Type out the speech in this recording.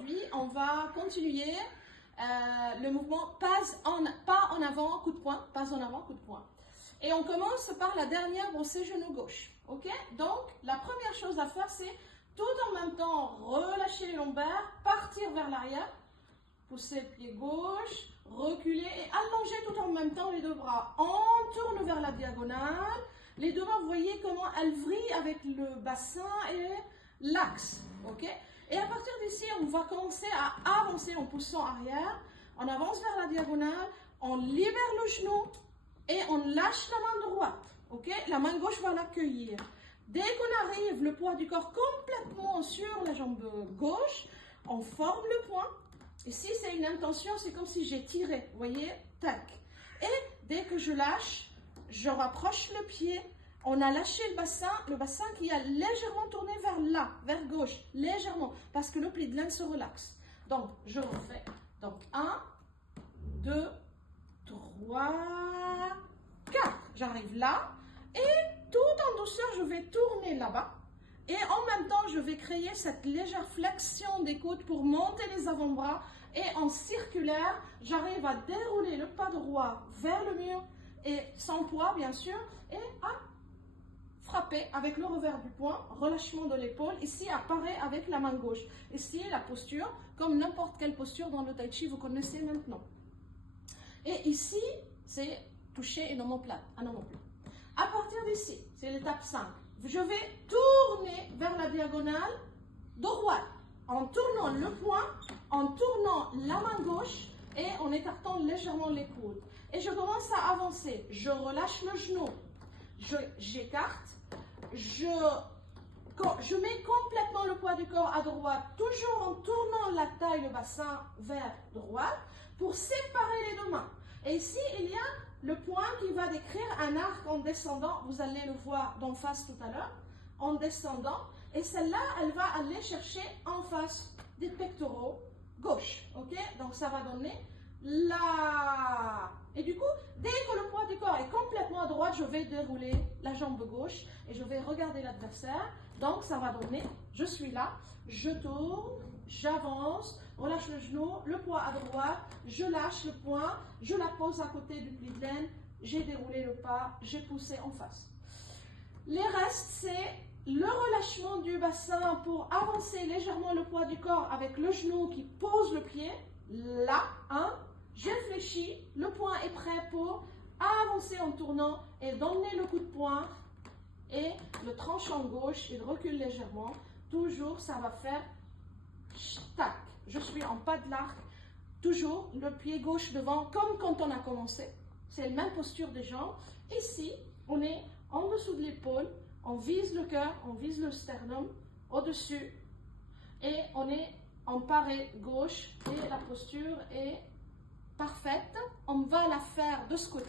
aujourd'hui, on va continuer le mouvement pas en avant, coup de poing, pas en avant, coup de poing. Et on commence par la dernière brossée genou gauche. Ok? Donc, la première chose à faire, c'est tout en même temps relâcher les lombaires, partir vers l'arrière, pousser le pied gauche, reculer et allonger tout en même temps les deux bras. On tourne vers la diagonale. Les deux bras, vous voyez comment elles vrillent avec le bassin et l'axe. Ok? Et à partir d'ici, on va commencer à avancer en poussant arrière. On avance vers la diagonale, on libère le genou et on lâche la main droite. Ok? La main gauche va l'accueillir. Dès qu'on arrive, le poids du corps complètement sur la jambe gauche, on forme le poing. Ici, c'est une intention, c'est comme si j'ai tiré, vous voyez, tac. Et dès que je lâche, je rapproche le pied. On a lâché le bassin qui a légèrement tourné vers là, vers gauche, légèrement, parce que le pli de laine se relaxe. Donc, je refais. Donc, 1, 2, 3, 4. J'arrive là. Et tout en douceur, je vais tourner là-bas. Et en même temps, je vais créer cette légère flexion des coudes pour monter les avant-bras. Et en circulaire, j'arrive à dérouler le pas droit vers le mur, et sans poids, bien sûr, et à frapper avec le revers du poing, relâchement de l'épaule. Ici, apparaît avec la main gauche. Ici, la posture, comme n'importe quelle posture dans le tai chi, vous connaissez maintenant. Et ici, c'est toucher une omoplate, un omoplate. À partir d'ici, c'est l'étape 5. Je vais tourner vers la diagonale droite, en tournant le poing, en tournant la main gauche et en écartant légèrement les coudes. Et je commence à avancer. Je relâche le genou, j'écarte, je mets complètement le poids du corps à droite, toujours en tournant la taille, le bassin vers droite, pour séparer les deux mains. Et ici, il y a le point qui va décrire un arc en descendant. Vous allez le voir d'en face tout à l'heure, en descendant. Et celle-là, elle va aller chercher en face des pectoraux gauche. Ok? Donc, ça va donner là. Et du coup, dès que le poids du corps est complètement à droite, je vais dérouler la jambe gauche et je vais regarder l'adversaire. Donc, ça va donner, je suis là, je tourne, j'avance, relâche le genou, le poids à droite, je lâche le poing, je la pose à côté du pli de laine, j'ai déroulé le pas, j'ai poussé en face. Les restes, c'est le relâchement du bassin pour avancer légèrement le poids du corps avec le genou qui pose le pied. Là, j'ai fléchi, le poing est prêt pour avancer en tournant et donner le coup de poing. Et le tranchant gauche, il recule légèrement. Toujours, ça va faire tac. Je suis en pas de l'arc. Toujours le pied gauche devant, comme quand on a commencé. C'est la même posture des jambes. Ici, on est en dessous de l'épaule. On vise le cœur, on vise le sternum au-dessus. Et on est en paré gauche. Et la posture est parfaite. On va la faire de ce côté.